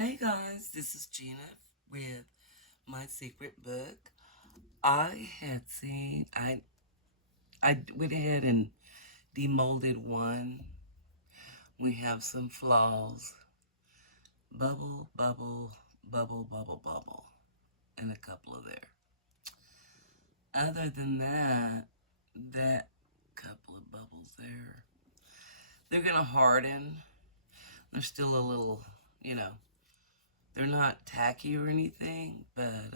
Hey guys, this is Gina with my secret book. I had seen I went ahead and demolded one. We have some flaws. Bubble, bubble, bubble, bubble, bubble. And a couple of there. Other than that couple of bubbles there, they're gonna harden. They're still a little, you know, they're not tacky or anything, but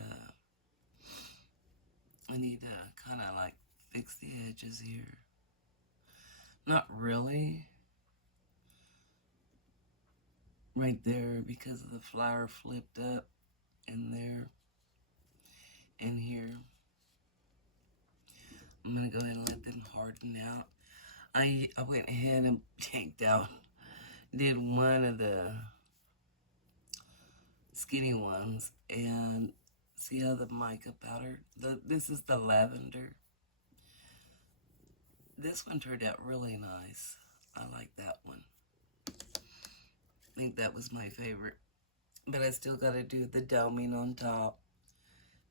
I need to kind of like fix the edges here. Not really right there because of the flower flipped up in there and here. I'm going to go ahead and let them harden out. I went ahead and yanked out, did one of the skinny ones, and see how the mica powder, this is the lavender. This one turned out really nice. I like that one. I think that was my favorite. But I still got to do the doming on top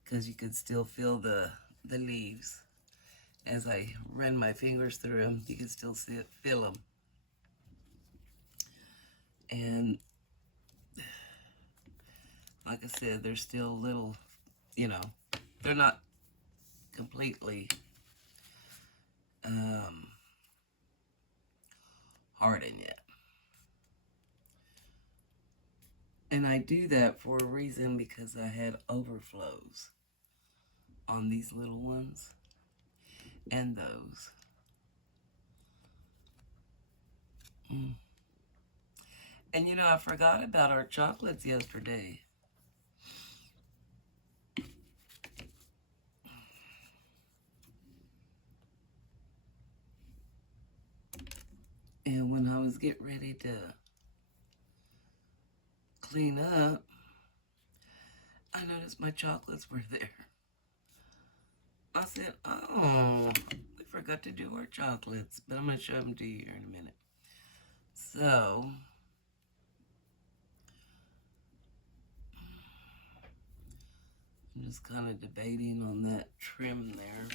because you can still feel the leaves. As I run my fingers through them, you can still feel them. And like I said, they're still little, they're not completely hardened yet. And I do that for a reason because I had overflows on these little ones and those. And I forgot about our chocolates yesterday. And when I was getting ready to clean up, I noticed my chocolates were there. I said, oh, we forgot to do our chocolates, but I'm going to show them to you here in a minute. So, I'm just kind of debating on that trim there.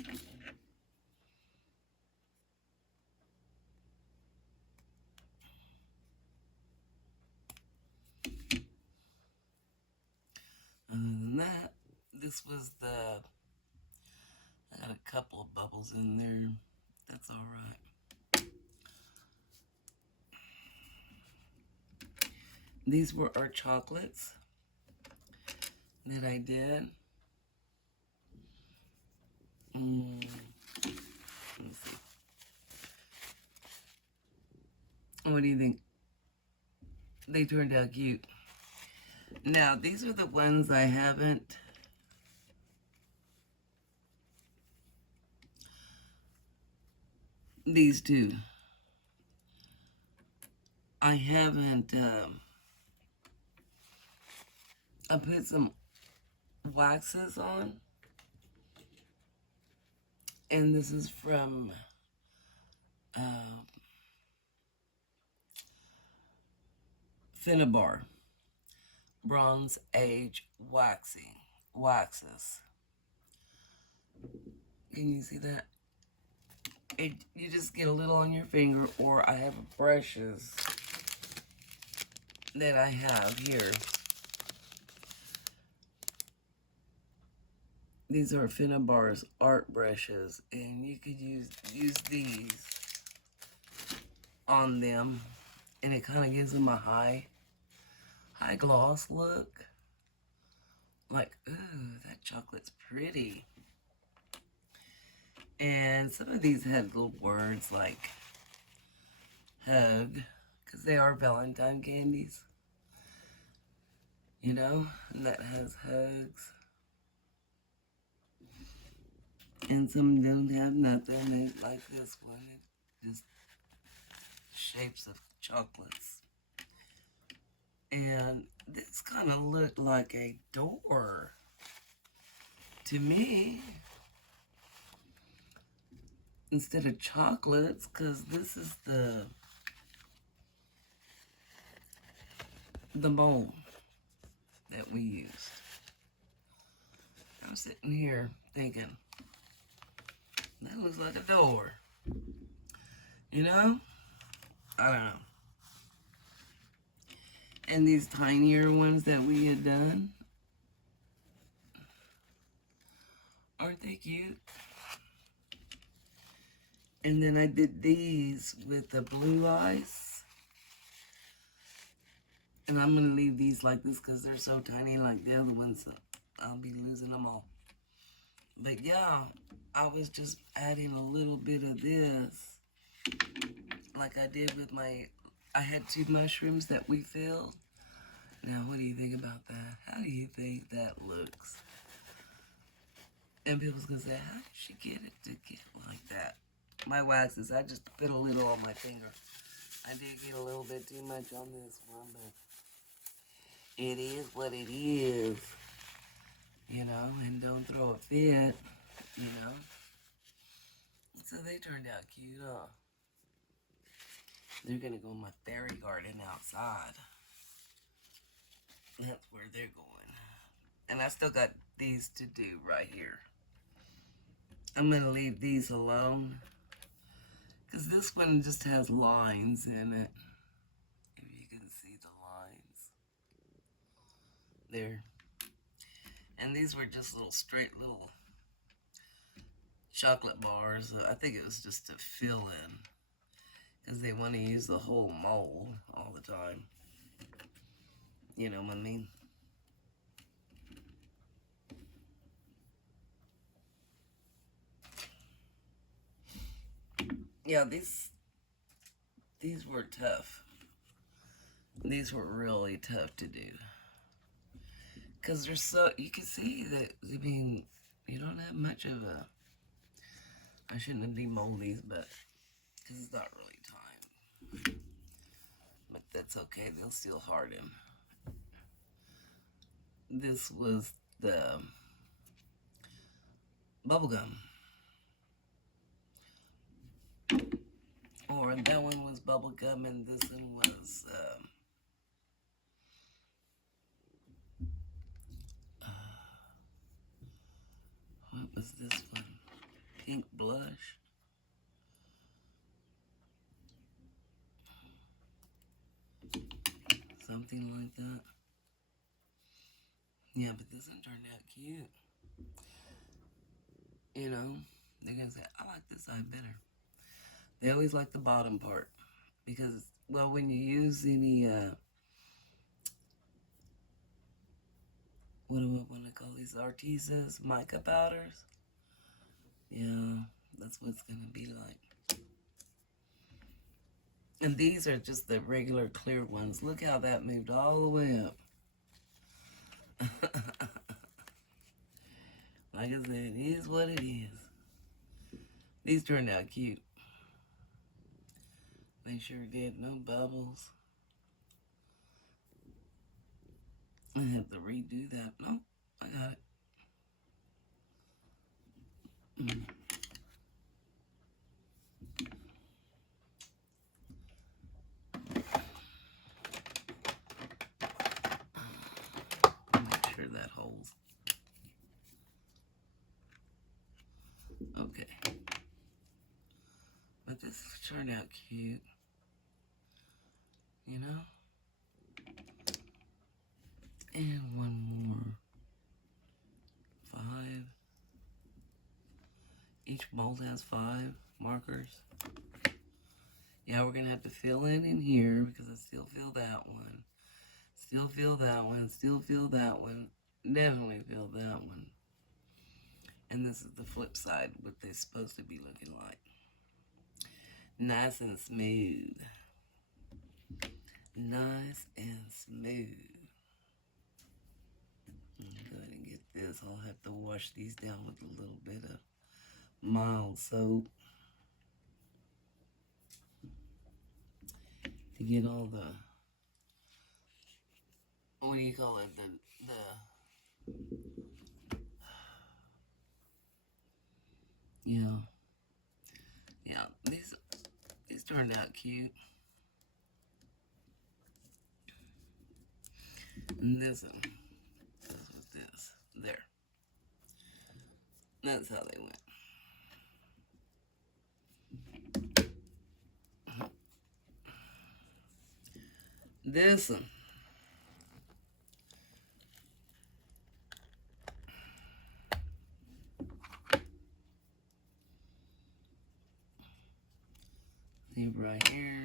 Other than that, this was I got a couple of bubbles in there. That's all right. These were our chocolates that I did. Let me see. What do you think? They turned out cute. Now, these are the ones I haven't these two. I haven't I put some waxes on, and this is from Cinnabar Bronze Age waxes. Can you see that? You just get a little on your finger, or I have brushes that I have here. These are Cinnabar's art brushes, and you could use these on them, and it kind of gives them a high gloss look. Like, ooh, that chocolate's pretty. And some of these had little words like hug, because they are Valentine candies, and that has hugs. And some don't have nothing, like this one. It's just shapes of chocolates. And this kind of looked like a door to me, instead of chocolates, because this is the mold. that we used. I'm sitting here thinking, that looks like a door. You know? I don't know. And these tinier ones that we had done, aren't they cute? And then I did these with the blue ice. And I'm going to leave these like this because they're so tiny like the other ones. So I'll be losing them all. But yeah, I was just adding a little bit of this. Like I did with I had 2 mushrooms that we filled. Now, what do you think about that? How do you think that looks? And people's going to say, how did she get it to get like that? My waxes, I just put a little on my finger. I did get a little bit too much on this one, but it is what it is. You know, and don't throw a fit, you know. So they turned out cute, huh? They're going to go in my fairy garden outside. That's where they're going. And I still got these to do right here. I'm going to leave these alone. Because this one just has lines in it. If you can see the lines. There. And these were just little straight little chocolate bars. I think it was just to fill in. Because they want to use the whole mold all the time. You know what I mean? Yeah, these were tough. These were really tough to do. Because they're so, you can see that, I mean, you don't have much of a, I shouldn't have demolded these, but, because it's not really time. But that's okay, they'll still harden. This was the bubblegum. Or that one was bubblegum and this one was, what was this one? Pink blush. Something like that. Yeah, but this one turned out cute. You know, they're going to say, I like this side better. They always like the bottom part. Because, well, when you use any, what do I want to call these? Artesa's mica powders. Yeah, that's what it's going to be like. And these are just the regular clear ones. Look how that moved all the way up. Like I said, it is what it is. These turned out cute. They sure did. No bubbles. I have to redo that. Nope, I got it. Make sure that holds. Okay. But this turned out cute. You know? And one more. 5. Each mold has 5 markers. Yeah, we're going to have to fill in here because I still feel that one. Still feel that one. Still feel that one. Definitely feel that one. And this is the flip side, what they're supposed to be looking like. Nice and smooth. Nice and smooth. Go ahead and get this. I'll have to wash these down with a little bit of mild soap to get all the, what do you call it, yeah, these turned out cute. And this one, That's how they went. This one. See right here.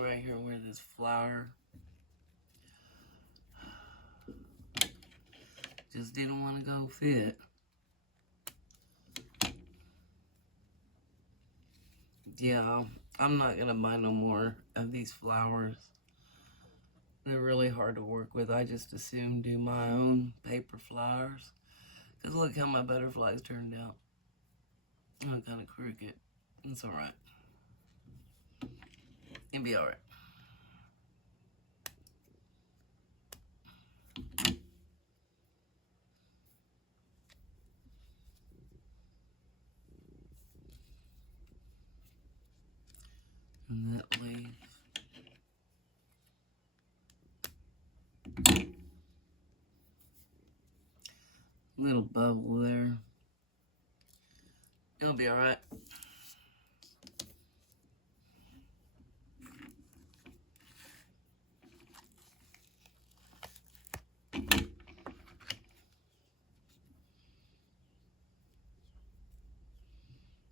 Right here where this flower just didn't want to go fit. Yeah, I'm not gonna buy no more of these flowers. They're really hard to work with. I just assume do my own paper flowers. Because look how my butterflies turned out. Oh, kind of crooked. It's alright. It'll be alright. And that leaf. Little bubble there. It'll be alright.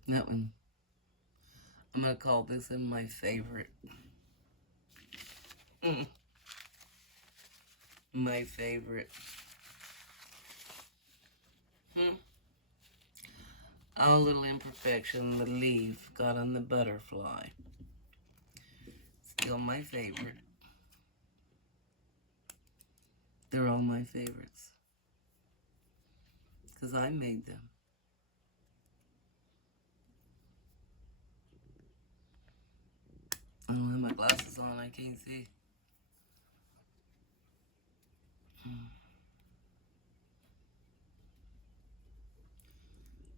That one. I'm going to call this one my favorite. My favorite. All little imperfection the leaf got on the butterfly. Still my favorite. They're all my favorites. Because I made them. I don't have my glasses on, I can't see.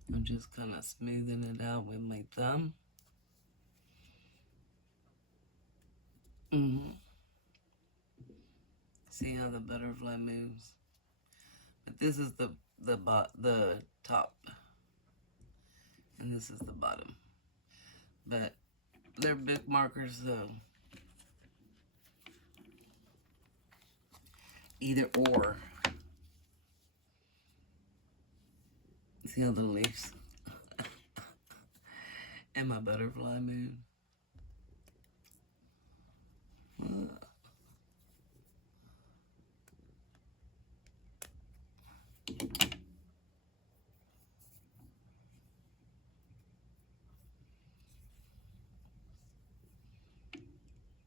I'm just kind of smoothing it out with my thumb. See how the butterfly moves? But this is the top, and this is the bottom. But they're bookmarkers, so either or. See how the leaves and my butterfly move?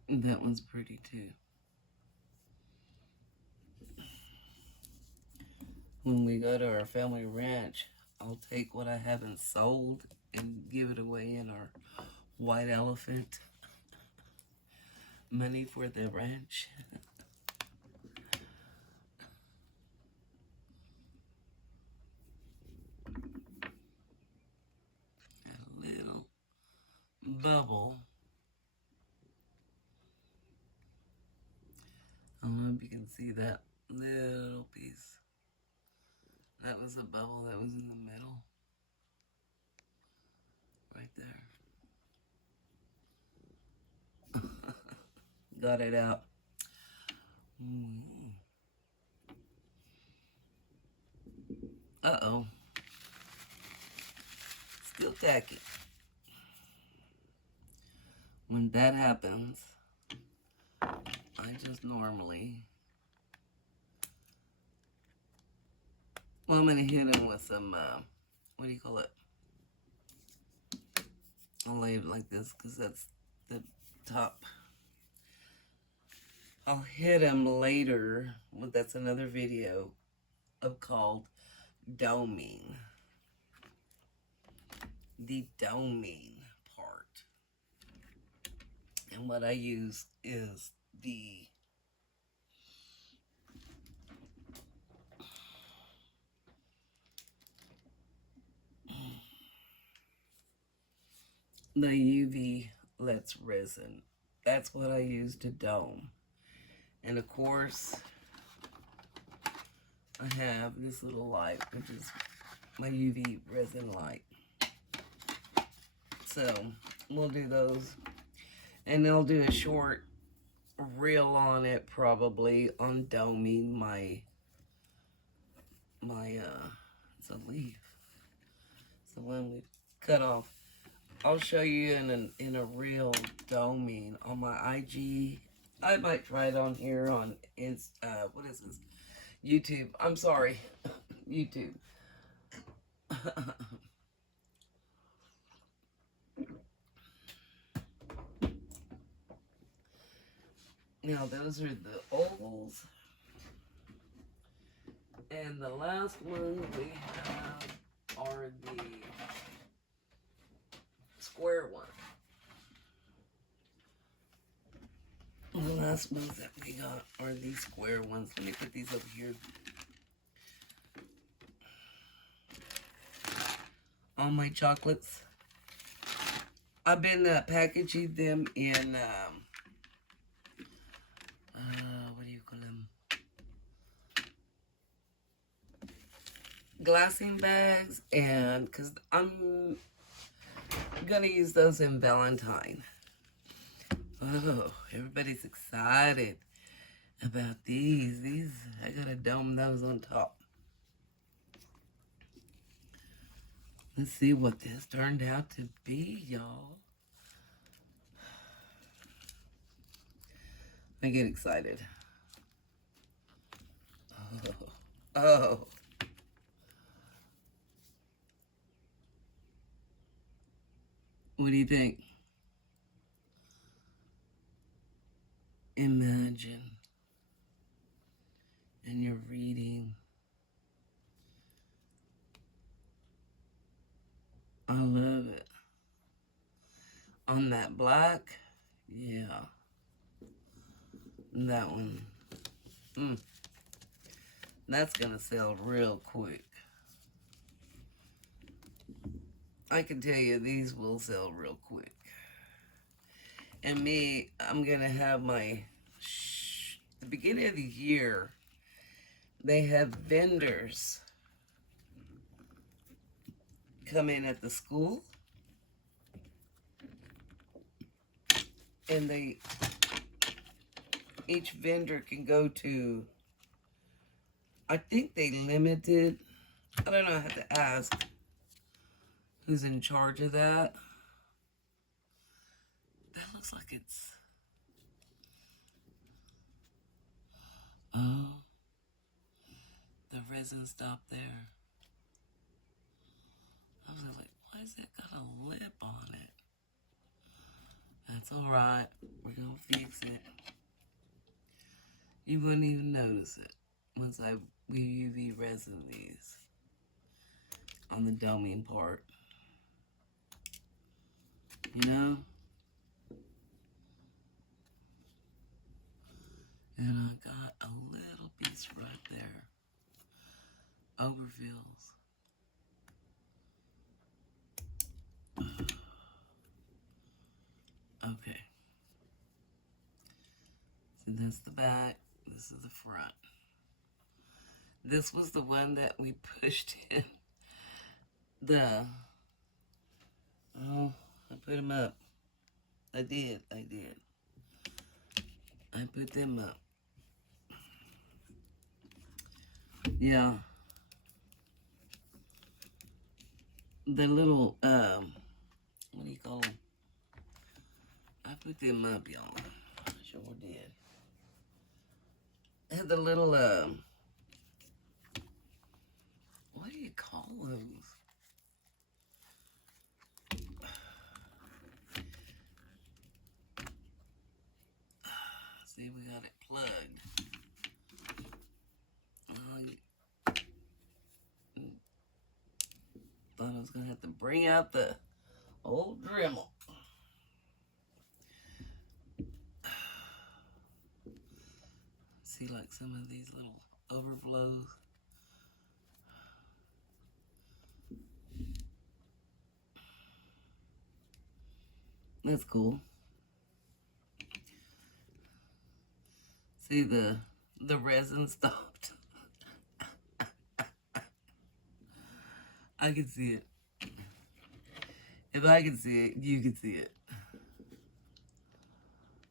That one's pretty too. When we go to our family ranch, I'll take what I haven't sold and give it away in our white elephant. Money for the ranch. A little bubble. I don't know if you can see that little piece. That was a bubble that was in the middle. Right there. Got it out. Uh-oh. Still tacky. When that happens, I just normally... Well, I'm going to hit him with some, what do you call it? I'll lay it like this because that's the top. I'll hit him later. Well, that's another video of called doming. The doming part. And what I use is the the UV lets resin. That's what I use to dome. And of course, I have this little light, which is my UV resin light. So we'll do those. And I'll do a short reel on it, probably, on doming my it's a leaf. It's the one we cut off. I'll show you in a real doming on my IG. I might try it on here on what is this? YouTube. I'm sorry, YouTube. Now those are the ovals, and the last ones we have are the square ones. The last ones that we got are these square ones. Let me put these over here. All my chocolates. I've been packaging them in, what do you call them? Glassing bags, and because I'm gonna use those in Valentine. Oh, everybody's excited about these. I gotta dome those on top. Let's see what this turned out to be, y'all. I get excited. Oh. What do you think? Imagine. And you're reading. I love it. On that black, yeah. That one. That's gonna sell real quick. I can tell you these will sell real quick. And me, I'm gonna have my, the beginning of the year, they have vendors come in at the school, and each vendor can go to, I think they limited, I don't know, I have to ask who's in charge of that. That looks like it's, oh, the resin stopped there. I was like, why is it got a lip on it? That's alright, we're gonna fix it. You wouldn't even notice it once we UV resin these on the doming part. You know? And I got a little piece right there. Overfills. Okay. So that's the back. This is the front. This was the one that we pushed in. Oh, I put them up. I did. I put them up. Yeah. The little, what do you call them? I put them up, y'all. I sure did. I had the little, what do you call those? See, we got it plugged. Thought I was gonna have to bring out the old Dremel. See, like some of these little overflows. That's cool. See, the resin stopped. I can see it. If I can see it, you can see it.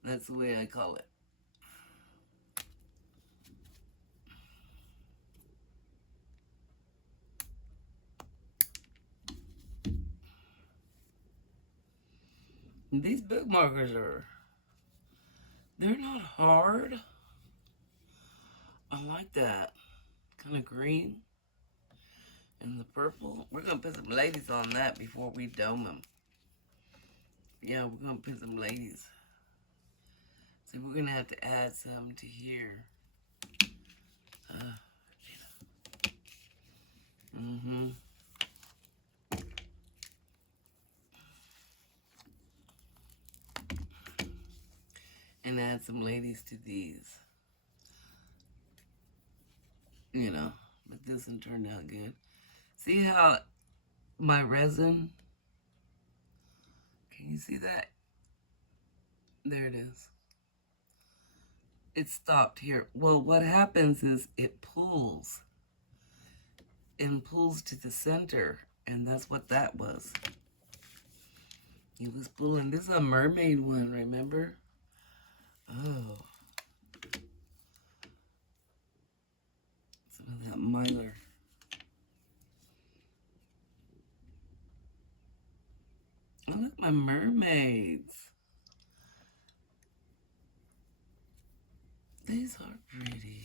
That's the way I call it. These bookmarkers they're not hard. I like that. Kind of green and the purple. We're going to put some ladies on that before we dome them. Yeah, we're going to put some ladies. So we're going to have to add some to here. Mm-hmm. And add some ladies to these. You know, but this one turned out good. See how my resin, can you see that? There it is. It stopped here. Well, what happens is it pulls and pulls to the center, and that's what that was. It was pulling. This is a mermaid one, remember? Oh. Some of that mylar. Oh, look, my mermaids. These are pretty.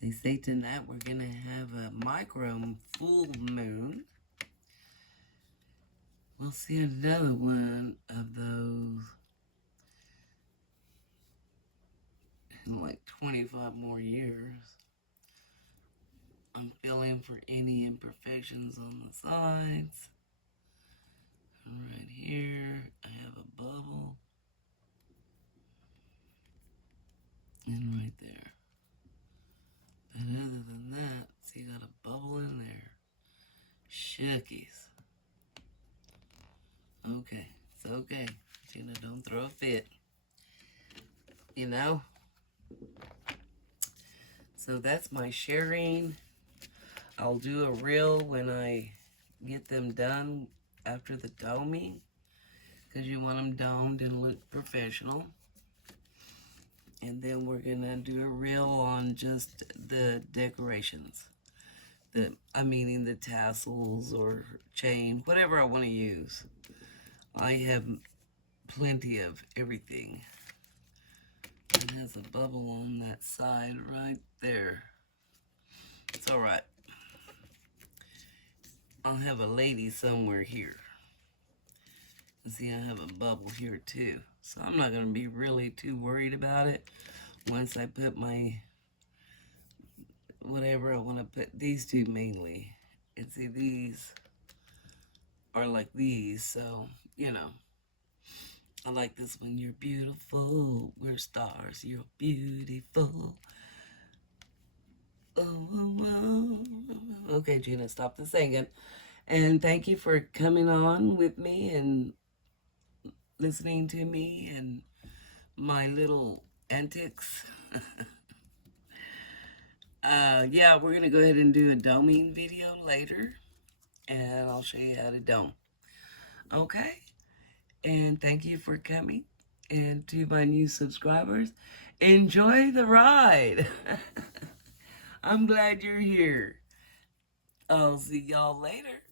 They say tonight we're going to have a micro full moon. We'll see another one of those in like 25 more years. I'm feeling for any imperfections on the sides. And right here, I have a bubble. And right there. And other than that, see, got a bubble in there. Shookies. Okay, it's okay. Gina, don't throw a fit. You know? So that's my sharing. I'll do a reel when I get them done after the doming, because you want them domed and look professional. And then we're gonna do a reel on just the decorations. Meaning the tassels or chain, whatever I want to use. I have plenty of everything. It has a bubble on that side right there. It's all right. I'll have a lady somewhere here. See, I have a bubble here too. So I'm not going to be really too worried about it once I put my, whatever I want to put, these two mainly. And see, these are like these, so, you know. I like this one. You're beautiful. We're stars. You're beautiful. Oh, oh, oh. Okay, Gina, stop the singing. And thank you for coming on with me and listening to me and my little antics. Yeah, we're going to go ahead and do a doming video later. And I'll show you how to dome. Okay? And thank you for coming. And to my new subscribers, enjoy the ride. I'm glad you're here. I'll see y'all later.